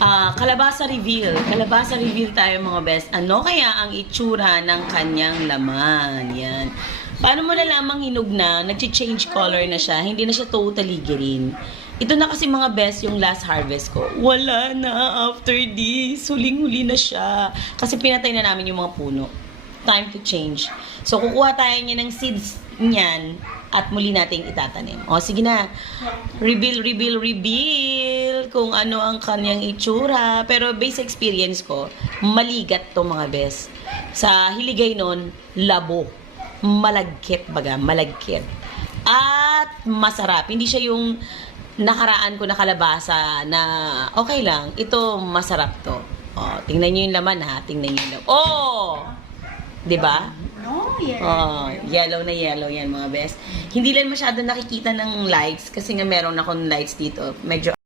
Kalabasa reveal. Kalabasa reveal tayo mga best. Ano kaya ang itsura ng kanyang laman? Yan. Paano mo nalamang hinog na, nag-change color na siya, hindi na siya totally green. Ito na kasi mga best yung last harvest ko. Wala na after this. Huling-huli na siya. Kasi pinatay na namin yung mga puno. Time to change. So, kukuha tayo niya ng seeds niyan at muli nating itatanim. O, sige na. Reveal, reveal, reveal kung ano ang kanyang itsura. Pero base experience ko, maligat to mga best. Sa hiligay nun, labo. Malagkit baga, malagkit. At masarap. Hindi siya yung nakaraan ko na kalabasa na okay lang. Ito, masarap to. O, tingnan nyo yung laman ha. Tingnan nyo yung laman. Oh! Diba? No, yeah. Oh, yellow na yellow yan mga best. Hindi lang masyado nakikita ng lights kasi nga meron akong lights dito. Medyo